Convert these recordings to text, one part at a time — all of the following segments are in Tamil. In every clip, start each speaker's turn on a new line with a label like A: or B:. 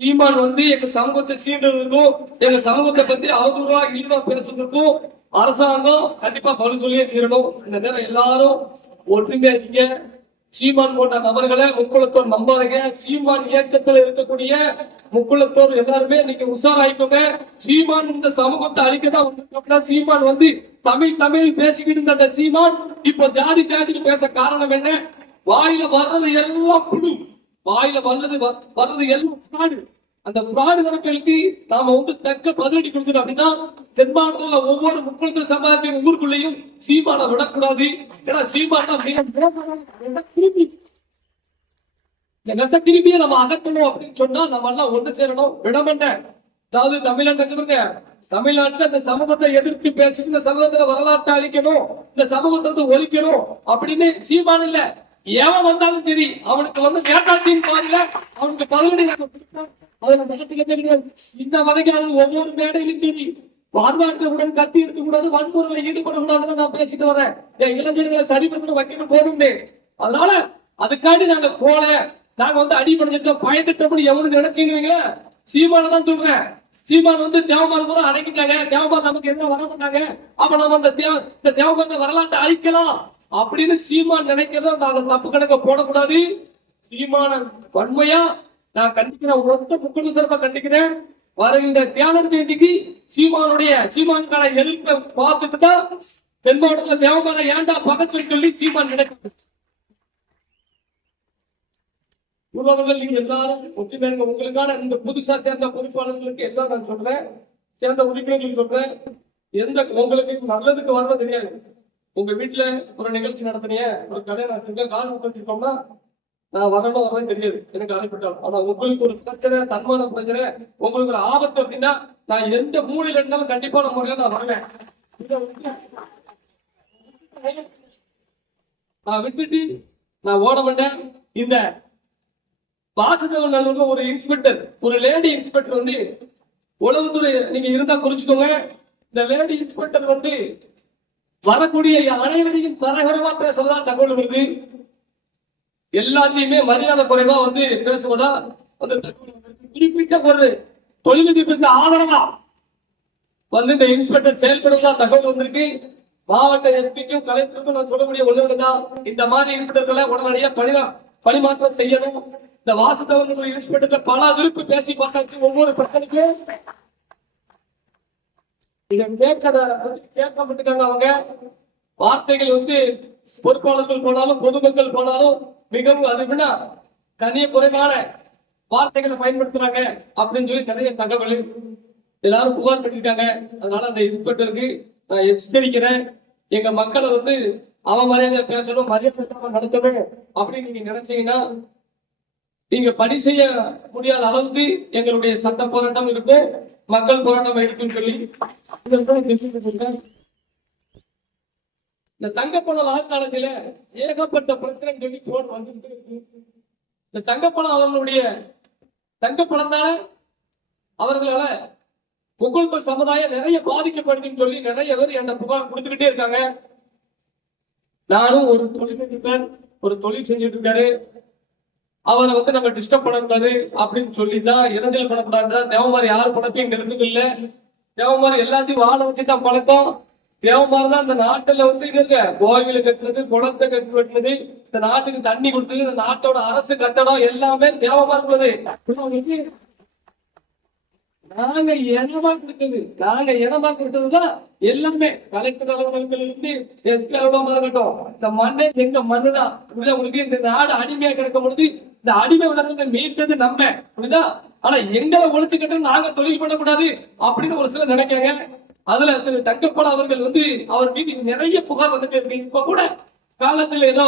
A: சீமான் வந்து எங்க சமூகத்தை சீன்றதுக்கும் எங்க சமூகத்தை பத்தி அவதூறா இழிவா பேசுறதுக்கும் அரசாங்கம் கண்டிப்பா பதில் சொல்லியே தீரணும். இந்த நேரம் எல்லாரும் ஒற்றுமையா இருக்கீங்க சீமான் போன்ற நபர்களை முக்குளத்தோர் நம்பாதீங்க. சீமான் இயக்கத்துல இருக்கக்கூடிய முக்குளத்தோர் எல்லாருமே நீங்க உஷாராயிக்கோங்க. சீமான் இந்த சமூகத்தை அழிக்கதான் வந்திருக்கோம்னா சீமான் வந்து தமிழ் தமிழ் பேசிக்கிட்டு இருந்த அந்த சீமான் இப்போ ஜாதி ஜாதிக்கு பேச காரணம் என்ன? வாயில வர்றது எல்லாம் குழு வாயில வல்லது வர்றது எல்லாம் fraud. அந்த fraud வரங்களுக்கு நாம வந்து தக்க பதிலடி கொடுக்கணும் அப்படின்னா தென் ஒவ்வொரு முக்கியத்துவ சமுதாயத்தின் ஊருக்குள்ளேயும் சீமான விடக்கூடாது. ஏன்னா சீமானா இந்த நெச கிருமியை நம்ம அகற்றணும் அப்படின்னு சொன்னா நம்ம எல்லாம் ஒண்ணு சேரணும். விடமண்ட அதாவது தமிழ்நாட்டுக்கு தமிழ்நாட்டுல இந்த சமூகத்தை எதிர்த்து பேசி இந்த சமூகத்துல வரலாற்றை அழிக்கணும் இந்த சமூகத்தை வந்து ஒழிக்கணும் அப்படின்னு சீமான் இல்ல. எவன் வந்தாலும் சரி அவனுக்கு வந்து கேட்டாச்சின்னு பாருங்க அவனுக்கு பதிலடி அதை தெரியாது இந்த வரைக்கும் அது ஒவ்வொரு மேடையிலும் சரி வாழ்வாக்க கத்தி இருக்க கூடாது வன்முறையில ஈடுபடக்கூடாதுன்னு நான் பேசிட்டு வரேன். என் இளைஞர்களை சரி பண்ணி வைக்கணும் போதும்னே அதனால அதுக்காண்டி நாங்க போல நாங்க வந்து அடிபடைஞ்சிருக்கோம் பயந்துட்டபடி எவனு நினைச்சீங்களா சீமான தான் சொல்றேன் சீமான் வந்து தேவமான் கூட அடங்கிட்டாங்க தேவமான் நமக்கு என்ன வர மாட்டாங்க அப்ப நம்ம அந்த தேவ இந்த தேவமான வரலாற்றை அழிக்கலாம். அப்படின்னு சீமான் நினைக்கிறத நாங்க தப்பு கணக்க போடக்கூடாது. சீமான வன்மையா? நான் கண்டிக்கிறேன் ஒத்த முக்கிய சிறப்பா கண்டிக்கிறேன். வருகின்ற தியானம் தேதிக்கு சீமானுடைய சீமானுக்கான எதிர்ப்பை பார்த்துட்டு தான் தென் மாவட்டத்துல தேவமான ஏன்டா பகச்சு சொல்லி சீமான் நினைக்கிறது உறவுகள் நீங்க எல்லாரும் ஒற்றுமைங்க உங்களுக்கான இந்த புதுசா சேர்ந்த பொறுப்பாளர்களுக்கு எல்லாம் நான் சொல்றேன். சேர்ந்த உறுப்பினர்களுக்கு சொல்றேன். எந்த உங்களுக்கு நல்லதுக்கு வரணும் தெரியாது உங்க வீட்டுல ஒரு நிகழ்ச்சி நடத்தினீங்க ஒரு கல்யாணம் செஞ்ச கால் வச்சிருக்கோம்னா நான் வரணும் வரணும் தெரியாது. எனக்கு அனுப்பிட்டோம் ஆனா உங்களுக்கு ஒரு பிரச்சனை தன்மான பிரச்சனை உங்களுக்கு ஒரு ஆபத்து அப்படின்னா நான் எந்த மூலையில இருந்தாலும் கண்டிப்பா நம்ம முறையில நான் வருவேன். நான் விட்டுட்டு நான் ஓட மாட்டேன். இந்த வாசுதேவன் நல்லூர்ல ஒரு இன்ஸ்பெக்டர் ஒரு லேடி இன்ஸ்பெக்டர் வந்து உளவுத்துறை நீங்க இருந்தா குறிச்சுக்கோங்க. இந்த லேடி இன்ஸ்பெக்டர் வந்து வரக்கூடிய அனைவரையும் தரகரமா பேசலாம் தகவல் வருது. எல்லாத்தையுமே மரியாதை குறைவா வந்து பேசுவதா வந்து குறிப்பிட்ட ஒரு தொழில்நுட்பத்திற்கு ஆதரவா வந்து இந்த இன்ஸ்பெக்டர் செயல்படுவதா தகவல் வந்திருக்கு. மாவட்ட எஸ்பிக்கும் கலெக்டருக்கும் நான் சொல்லக்கூடிய ஒண்ணு ஒண்ணுதான் இந்த மாதிரி இன்ஸ்பெக்டர்களை உடனடியா பணிமா பணிமாற்றம் செய்யணும். இந்த வாசத்தவர்கள் இன்ஸ்பெக்டர் பல விருப்பு பேசி பார்த்தாச்சு. ஒவ்வொரு பிரச்சனைக்கும் இதை கேட்கத கேட்க மாட்டுக்காங்க அவங்க. வார்த்தைகள் வந்து பொறுப்பாளர்கள் போனாலும் பொதுமக்கள் போனாலும் மிகவும் அது கனிய தனிய குறைவான வார்த்தைகளை பயன்படுத்துறாங்க அப்படின்னு சொல்லி நிறைய தகவல் எல்லாரும் புகார் பண்ணிருக்காங்க. அதனால அந்த இன்ஸ்பெக்டருக்கு நான் எச்சரிக்கிறேன். எங்க மக்களை வந்து அவமரியாதை பேசணும் மரியாதை நடத்தணும் அப்படின்னு நீங்க நினைச்சீங்கன்னா நீங்க பணி செய்ய முடியாத அளவுக்கு எங்களுடைய சட்ட போராட்டம் இருக்கும் மக்கள் போராட்டம் இருக்குன்னு சொல்லி இந்த தங்கப்பணம் வாக்காளத்துல ஏகப்பட்ட பிரச்சனை சொல்லி போன் வந்துட்டு இருக்கு. இந்த தங்கப்பணம் அவர்களுடைய தங்கப்பணத்தால அவர்களால புகழ்தொல் சமுதாயம் நிறைய பாதிக்கப்படுதுன்னு சொல்லி நிறைய பேர் என்ன புகார் கொடுத்துக்கிட்டே இருக்காங்க. நானும் ஒரு தொழில் ஒரு தொழில் செஞ்சுட்டு இருக்காரு. அவரை வந்து நம்ம டிஸ்டர்ப் பண்ணக்கூடாது அப்படின்னு சொல்லி தான் இறந்தல் பண்ணக்கூடாது தேவமாரி யார் பணத்தையும் இங்க இருந்தது இல்ல தேவமாரி எல்லாத்தையும் வாழ வச்சு தான் பழக்கம். தேவமாரி தான் இந்த நாட்டுல வந்து இருக்க. கோவில கட்டுறது குளத்தை கட்டி வெட்டுறது இந்த நாட்டுக்கு தண்ணி கொடுத்தது இந்த நாட்டோட அரசு கட்டடம் எல்லாமே தேவமா உள்ளது நாங்க இனமா கொடுத்தது. நாங்க இனமா கொடுத்ததுதான் எல்லாமே கலெக்டர் அலுவலகங்கள் இருந்து எஸ்பி அலுவலகம் இருக்கட்டும். இந்த மண்ணே எங்க மண்ணுதான். புரியுதா உங்களுக்கு இந்த நாடு அடிமையா கிடக்க முடியுது இந்த அடிமை உலகத்தை மீட்டது நம்ம. புரியுதா? ஆனா எங்களை ஒழிச்சுக்கிட்டு நாங்க தொழில் பண்ணக்கூடாது அப்படின்னு ஒரு சிலர் நினைக்காங்க அதுல திரு தங்கப்பட அவர்கள் வந்து அவர் மீது நிறைய புகார் வந்துட்டு இருக்கு இப்ப கூட காலத்துல ஏதோ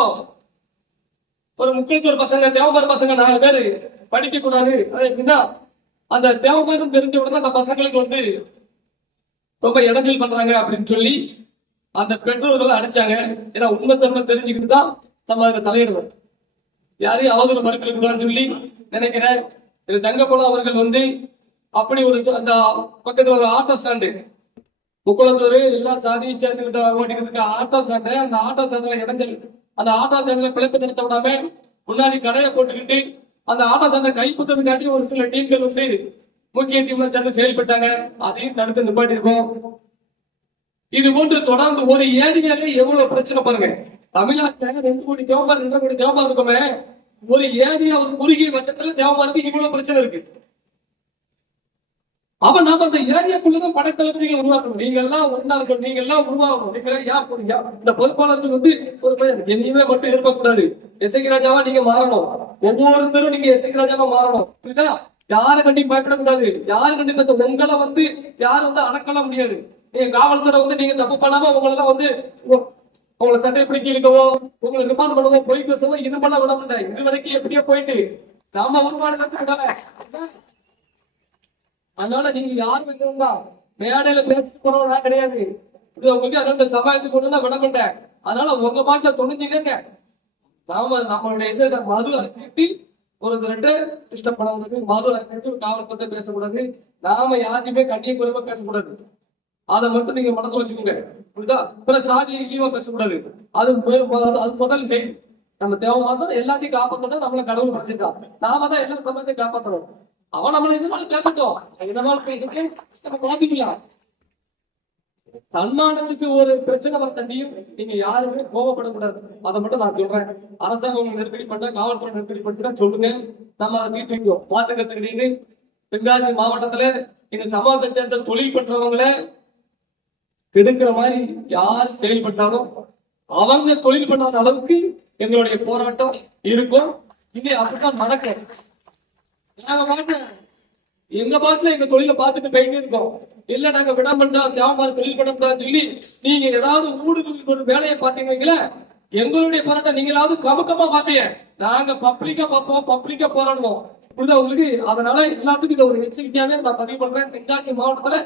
A: ஒரு முக்கியத்துவ பசங்க தேவபர் பசங்க நாலு பேரு படிக்க கூடாது. எப்படின்னா அந்த தேவபரம் தெரிஞ்ச உடனே அந்த பசங்களுக்கு வந்து ரொம்ப இடங்கள் பண்றாங்க அப்படின்னு சொல்லி அந்த பெற்றோர்களை அடிச்சாங்க. ஏன்னா உண்மை தன்மை தெரிஞ்சுக்கிட்டு தான் நம்ம அதுல தலையிடுவோம் யாரையும் அவதூறு மறுக்கல சொல்லி நினைக்கிறேன். இது தங்கப்போல அவர்கள் வந்து அப்படி ஒரு அந்த பக்கத்துல ஒரு ஆட்டோ ஸ்டாண்டு முக்குளத்தூர் எல்லாம் சாதி சேர்ந்துக்கிட்ட ஓட்டிக்கிட்டு இருக்க ஆட்டோ ஸ்டாண்டு அந்த ஆட்டோ ஸ்டாண்ட்ல இடங்கள் அந்த ஆட்டோ ஸ்டாண்ட்ல பிழைப்பு நிறுத்த விடாம முன்னாடி கடையை போட்டுக்கிட்டு அந்த ஆட்டோ ஆட்டத்தை கைப்பற்றதுக்காட்டி ஒரு சில டீம்கள் வந்து முக்கிய தீவிர சேர்ந்து செயல்பட்டாங்க. அதையும் தடுத்து நிப்பாட்டி இருக்கோம் இது போன்று தொடர்ந்து ஒரு ஏரியால எவ்வளவு பிரச்சனை பாருங்க. தமிழ்நாட்டுல ரெண்டு கோடி தேவமார் ரெண்டு கோடி தேவமார் இருக்குமே. ஒரு ஏரியா ஒரு குறுகிய வட்டத்துல தேவமாருக்கு இவ்வளவு பிரச்சனை இருக்கு. அப்ப நாம அந்த ஏரியாக்குள்ளதான் படைத்தளபதிகள் உருவாக்கணும். நீங்க எல்லாம் ஒன்னா நீங்க எல்லாம் உருவாகணும் ஏன் இந்த பொறுப்பாளர்கள் வந்து ஒரு பையன் என்னையுமே மட்டும் இருக்கக்கூடாது. எஸ்ஐக்கு ராஜாவா நீங்க மாறணும். ஒவ்வொருத்தரும் நீங்க எஸ்ஐக்கு ராஜாவா மாறணும். புரியுதா? யாரை கண்டி பயப்படக்கூடாது. யாரு கண்டிப்பா இந்த உங்களை வந்து யாரும் வந்து அடக்கலாம் முடியாது. நீங்க காவல்துறை வந்து நீங்க தப்பு பண்ணாம உங்களை வந்து உங்களை சட்டை பிடிக்க இருக்கவோ உங்களை ரிமாண்ட் பண்ணவோ பொய் பேசவோ இது பண்ண விட மாட்டேன். இது வரைக்கும் எப்படியோ போயிட்டு நாம உருவான அதனால நீங்க யாரும் இருந்தா மேடையில பேசிட்டு போறவங்க கிடையாது. இது உங்களுக்கு அந்த சமாளித்து கொண்டு தான் விட மாட்டேன். அதனால உங்க பாட்டுல துணிஞ்சுக்கங்க நாம நம்மளுடைய இதை மது அழைத்து ஒரு ரெண்டு டிஸ்டர்ப் பண்ணக்கூடாது மது அழைத்து காவல்துறை பேசக்கூடாது. நாம யாருக்குமே கண்ணிய குறைவா பேசக்கூடாது. அதை மட்டும் நீங்க மனத்துல வச்சுக்கோங்க. புரியுதா? பிற சாதி ஈவா பேசக்கூடாது. அது அது முதல் கை நம்ம தேவையான எல்லாத்தையும் காப்பாற்றதான் நம்மள கடவுள் படைச்சிருக்கான் நாம தான் எல்லா சமயத்தையும் காப்பாற்றணும் அவன் நம்மளை எதுனாலும் கேட்கட்டும் என்னமா பேசிட்டு நம்ம தன்மானவனுக்கு ஒரு பிரச்சனை வர தண்டியும் நீங்க யாருமே கோவப்படக்கூடாது அதை மட்டும் நான் சொல்றேன். அரசாங்கம் நெருக்கடி பண்ண காவல்துறை நெருக்கடி பண்ணுச்சுன்னா சொல்லுங்க. நம்ம அதை தீர்த்து பாத்துக்கிறதுக்கு பார்த்து தென்காசி மாவட்டத்துல இந்த சமூகத்தை சேர்ந்த தொழில் பண்றவங்கள கெடுக்கிற மாதிரி யார் செயல்பட்டாலும் அவங்க தொழில் பண்ணாத அளவுக்கு எங்களுடைய போராட்டம் இருக்கும். இங்கே அப்படித்தான் நடக்கும். நாங்க பாட்டு எங்க பாட்டுல எங்க தொழிலை பார்த்துட்டு போயிட்டே இருக்கோம். இல்ல நாங்க விடாமட்டா மாட்டோம் தேவமான தொழில் பண்ண சொல்லி நீங்க ஏதாவது ஊடுருவி ஒரு வேலையை பார்த்தீங்களே எங்களுடைய போராட்டம் நீங்களாவது கமக்கமா பாப்பீங்க நாங்க பப்ளிக்கா பார்ப்போம் பப்ளிக்கா போராடுவோம். புரியுதா உங்களுக்கு? அதனால எல்லாத்துக்கும் இதை ஒரு எச்சரிக்கையாவே நான் பதிவு பண்றேன். தென்காசி மாவட்டத்துல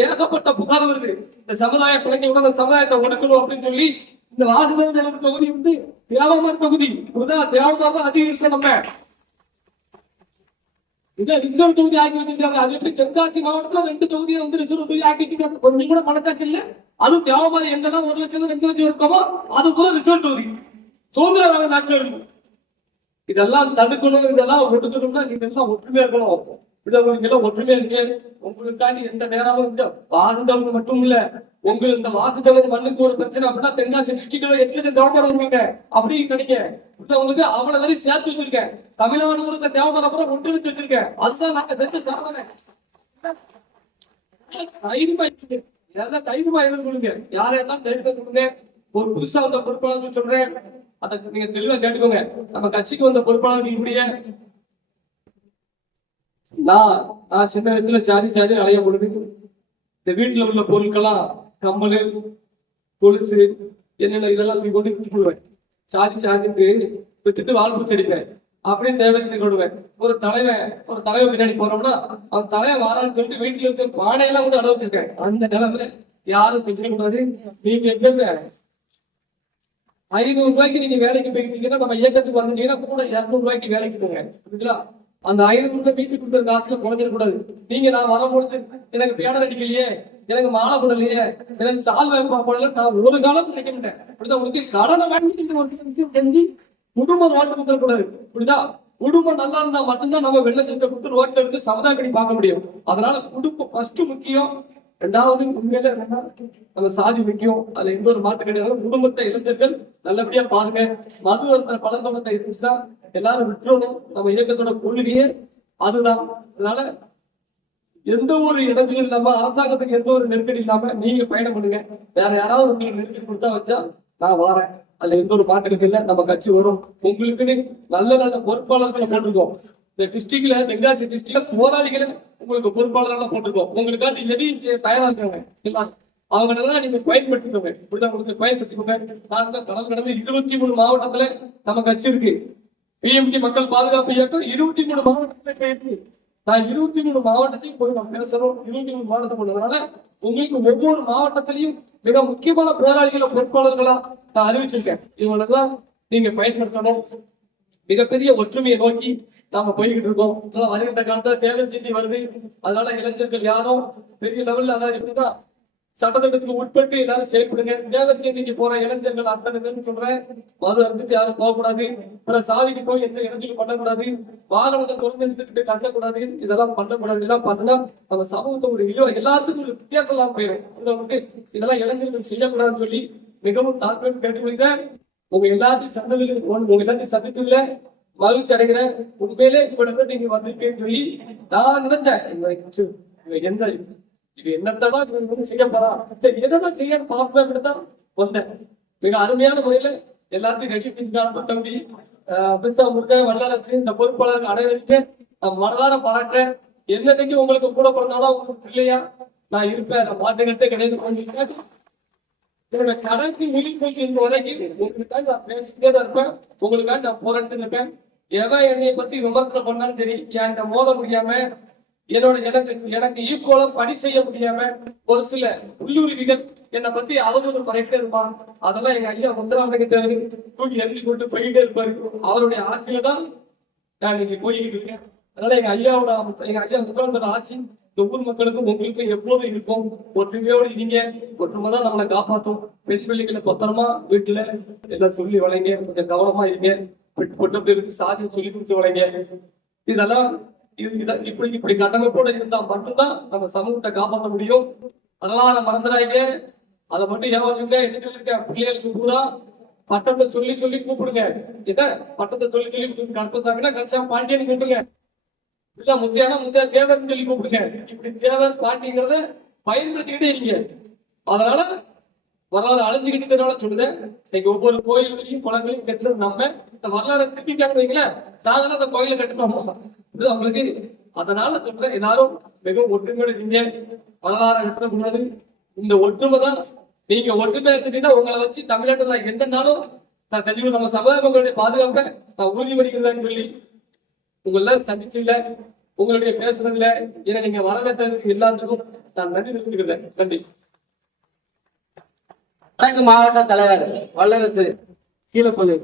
A: ஏகப்பட்ட புகார் வருது இந்த சமுதாய பிள்ளைங்க இந்த சமுதாயத்தை ஒடுக்கணும் அப்படின்னு சொல்லி இந்த வாசுதேவன் தொகுதி வந்து தேவமார் தொகுதி புரியுதா? தேவமார் தான் நம்ம. இதை ரிசர்வ் தொகுதி ஆக்கி வச்சிருக்காங்க அது எப்படி தென்காசி மாவட்டத்துல ரெண்டு தொகுதியை வந்து ரிசர்வ் தொகுதி ஆக்கி வச்சிருக்காங்க கொஞ்சம் கூட மனக்காட்சி இல்ல. அதுவும் தேவையான எங்கெல்லாம் ஒரு லட்சம் ரெண்டு லட்சம் இருக்கோமோ அது கூட ரிசர்வ் தொகுதி. சுதந்திர வேலை நாட்டில் இருக்கும் இதெல்லாம் தடுக்கணும் இதெல்லாம் ஒடுக்கணும்னா நீங்க எல்லாம் ஒற்றுமையா இருக்கணும். இதை உங்களுக்கு எல்லாம் ஒற்றுமையா இருக்கு. உங்களுக்காண்டி எந்த நேரமும் இந்த வாசுதவங்க மட்டும் இல்ல. உங்களுக்கு இந்த வாசுதவங்க மண்ணுக்கு ஒரு பிரச்சனை அப்படின்னா தென்னாசி டிஸ்ட்ரிக்ட்ல எத்தனை தேவைப்பட வருவாங்க? அப்படின்னு நினைக்க உங்களுக்கு அவ்வளவு வரையும் சேர்த்து வச்சிருக்கேன். தமிழ்நாடு முழுக்க தேவைப்பட அப்புறம் ஒன்றிணைச்சு வச்சிருக்கேன். அதுதான் நாங்க செஞ்ச சாதனை தைரியமா இருக்கு. இதெல்லாம் தைரியமா யாரையெல்லாம் தைரியத்தை கொடுங்க ஒரு புதுசா அந்த பொறுப்பாளர் சொல்றேன். அதை நீங்க தெளிவா கேட்டுக்கோங்க. நம்ம கட்சிக்கு வந்த பொறுப்பாளர்கள் இப்படியே நான் நான் சின்ன வயசுல ஜாதி ஜாதி அலைய பொழுது இந்த வீட்டுல உள்ள பொருட்கள்லாம் கம்மல் கொலுசு என்னென்ன இதெல்லாம் தூக்கி கொண்டு விட்டு சாதி சாதிக்கு வித்துட்டு வாழ்வு செடிப்பேன். அப்படின்னு தேவைக்கு கொடுவேன் ஒரு தலைவன் ஒரு தலைவன் பின்னாடி போறோம்னா அவன் தலைவன் வாரான்னு சொல்லிட்டு வீட்டுல இருக்க பானையெல்லாம் கூட அளவுக்கு இருக்கேன் அந்த நிலைமையில யாரும் செஞ்ச கூடாது நீங்க எங்க ஐநூறு ரூபாய்க்கு நீங்க வேலைக்கு போயிட்டீங்கன்னா நம்ம இயக்கத்துக்கு வந்தீங்கன்னா கூட இருநூறு ரூபாய்க்கு வேலைக்கு போங்க. புரியுங்களா அந்த ஐநூறு ரூபாய் வீட்டுக்கு கொடுக்குற காசுல குறைஞ்சிடக்கூடாது. நீங்க நான் வரும்பொழுது எனக்கு பேனர் அடிக்கலையே எனக்கு மாலை போடலையே எனக்கு சால் வாய்ப்பா போடல நான் ஒரு காலம் நினைக்க மாட்டேன். அப்படிதான் உங்களுக்கு கடனை வாங்கி செஞ்சு குடும்பம் ரோட்டு கொடுத்துடக்கூடாது. கூடாது புரியுதா? குடும்பம் நல்லா இருந்தா மட்டும்தான் நம்ம வெள்ள திட்டம் கொடுத்து ரோட்ல இருந்து சமதா கடி பார்க்க முடியும். அதனால குடும்பம் ஃபர்ஸ்ட் முக்கியம். ரெண்டாவது உண்மையில ரெண்டாவது நம்ம சாதி முக்கியம். அதுல எந்த ஒரு மாற்று கிடையாது. குடும்பத்தை இளைஞர்கள் நல்லபடியா பாருங்க. மது அந்த பழக்கத்தை இருந்துச்சுன்னா எல்லாரும் விட்டுறணும். நம்ம இயக்கத்தோட கொள்கையே அதுதான். அதனால எந்த ஒரு இடத்திலும் இல்லாம அரசாங்கத்துக்கு எந்த ஒரு நெருக்கடி இல்லாம நீங்க பயணம் பண்ணுங்க. வேற யாராவது உங்களுக்கு நெருக்கடி கொடுத்தா வச்சா நான் வாரேன். அதுல எந்த ஒரு பாட்டு இல்ல. நம்ம கட்சி வரும். உங்களுக்குன்னு நல்ல நல்ல பொறுப்பாளர்களை போட்டிருக்கோம் இந்த டிஸ்ட்ரிக்ட்ல தென்காசி டிஸ்ட்ரிக்ட்ல போராளிகளை உங்களுக்கு பொறுப்பாளர்களா போட்டிருக்கோம் உங்களுக்காண்டி எதையும் தயாரா இருக்காங்க அவங்களெல்லாம் நீங்க பயன்படுத்திக்கோங்க இப்படிதான் உங்களுக்கு பயன்படுத்திக்கோங்க நாங்க கடல் கடந்த இருபத்தி மூணு மாவட்டத்துல நம்ம கட்சி இருக்கு. பிஎம்டி மக்கள் பாதுகாப்பு இயக்கம் இருபத்தி மூணு மாவட்டத்துல இப்ப இருக்கு நான் இருபத்தி மூணு மாவட்டத்தையும் போய் நான் பேசணும். இருபத்தி மூணு மாவட்டம் பண்ணதுனால உங்களுக்கு ஒவ்வொரு மாவட்டத்திலையும் மிக முக்கியமான போராளிகளை பொறுப்பாளர்களா நான் அறிவிச்சிருக்கேன். இவங்களெல்லாம் நீங்க பயன்படுத்தணும். மிகப்பெரிய ஒற்றுமையை நோக்கி நாம போய்கிட்டு இருக்கோம். வருகின்ற காலத்துல தேர்தல் சிந்தி வருது. அதனால இளைஞர்கள் யாரும் பெரிய லெவல்ல அதான் இப்படிதான் சட்டத்திட்டத்துக்கு உட்பட்டு எல்லாரும் செயல்படுங்க. வேதத்தை நீங்க போற இளைஞர்கள் அத்தனை சொல்றேன். மது அருந்துட்டு யாரும் போகக்கூடாது. பிற சாதிக்கு போய் எந்த இடத்துலையும் பண்ணக்கூடாது வாகனத்தை கொண்டு எடுத்துக்கிட்டு கட்டக்கூடாது. இதெல்லாம் பண்ணக்கூடாது இதெல்லாம் பண்ணா நம்ம சமூகத்தோட ஒரு இழிவா எல்லாத்துக்கும் ஒரு வித்தியாசம் எல்லாம் போயிடும். இதெல்லாம் இளைஞர்கள் செய்யக்கூடாதுன்னு சொல்லி மிகவும் தாக்கம் கேட்டுக்கொள்கிறேன். உங்க எல்லாத்தையும் சந்ததிகள் உங்க எல்லாத்தையும் சந்தித்துல மகிழ்ச்சி அடைகிறேன். உண்மையிலே இப்ப நீங்க வந்திருக்கேன்னு சொல்லி நான் நினைச்சேன். எந்த இது என்னத்தடா இவன் செய்ய போறா? சரி என்னதான் செய்ய பார்ப்பேன் தான் வந்தேன். மிக அருமையான முறையில எல்லாத்தையும் ரெடி பண்ணி பட்டம்பி பிஸ்தா முருக வல்லரசு இந்த பொறுப்பாளர் அனைவருக்கு நான் மனதார பாராட்டுறேன். என்னைக்கு உங்களுக்கு கூட பிறந்தாலும் உங்களுக்கு இல்லையா? நான் இருப்பேன். நான் மாட்டுக்கிட்டே கிடையாது. கொஞ்சம் என்னோட கடைசி உயிர் இந்த வரைக்கும் உங்களுக்காக நான் பேசிட்டே தான் இருப்பேன். உங்களுக்காக நான் போராட்டு இருப்பேன். எவன் என்னை பத்தி விமர்சனம் பண்ணாலும் சரி என்கிட்ட மோத முடியாம என்னோட எனக்கு எனக்கு ஈக்குவலா பணி செய்ய முடியாம ஒரு சில உள்ளுரிமைகள் என்னை பத்தி அவதூறு பறையிட்டே இருப்பான். அதெல்லாம் எங்க ஐயா முத்தராமலிங்க தேவர் தூக்கி எரிஞ்சு போட்டு போயிட்டே இருப்பாரு. அவருடைய ஆட்சியில தான் நான் இன்னைக்கு போய்கிட்டு இருக்கேன். அதனால எங்க ஐயாவோட எங்க ஐயா முத்தராமோட ஆட்சி இந்த ஊர் மக்களுக்கும் உங்களுக்கும் எப்போதும் இருக்கும். ஒற்றுமையோடு இருங்க. ஒற்றுமை தான் நம்மளை காப்பாற்றும் பெண் பிள்ளைகளை பத்திரமா வீட்டுல எல்லாம் சொல்லி வளைங்க. கொஞ்சம் கவனமா இருங்க. பொட்டத்திற்கு சாதி சொல்லி கொடுத்து வளைங்க. இதெல்லாம் இப்படி இப்படி கட்டமைப்போட இருந்தா மட்டும்தான் நம்ம சமூகத்தை காப்பாற்ற முடியும். அதெல்லாம் அதை மறந்துடாதீங்க. அதை மட்டும் ஏமாத்துங்க எதிர்த்து இருக்க? பிள்ளைகளுக்கு பூரா பட்டத்தை சொல்லி சொல்லி கூப்பிடுங்க. இத பட்டத்தை சொல்லி சொல்லி கருப்பசாமினா கருசாமி பாண்டியன் கூப்பிடுங்க. இல்ல முத்தியானா முத்தியா தேவர்னு சொல்லி கூப்பிடுங்க. இப்படி தேவர் பாண்டிங்கிறத பயன்படுத்திக்கிட்டே இருங்க. அதனால வரலாறு அழிஞ்சுக்கிட்டதுனால சொல்லுதேன் இன்னைக்கு ஒவ்வொரு கோயில்களையும் குளங்களையும் கட்டுறது நம்ம. இந்த வரலாறு திருப்பி கேட்கறீங்களா? நாங்களும் அந்த கோயிலை கட்டணும் இது அவங்களுக்கு அதனால சொல்றேன் எல்லாரும் மிகவும் ஒற்றுமையோடு இருக்கீங்க வரலாறு நடத்தக்கூடாது இந்த ஒற்றுமை தான் நீங்க ஒற்றுமை இருந்துட்டீங்கன்னா உங்களை வச்சு தமிழ்நாட்டுல எந்த நாளும் நான் செஞ்சு நம்ம சமுதாய மக்களுடைய பாதுகாப்பை நான் உறுதிப்படுகிறேன்னு சொல்லி உங்களை சந்திச்சுல உங்களுடைய பேசுறதுல ஏன்னா நீங்க வரவேற்றதுக்கு எல்லாத்துக்கும் நான் நன்றி தெரிவிச்சுக்கிறேன். நன்றி.
B: வடக்கு மாவட்ட தலைவர் வல்லரசு கீழப்பள்ளி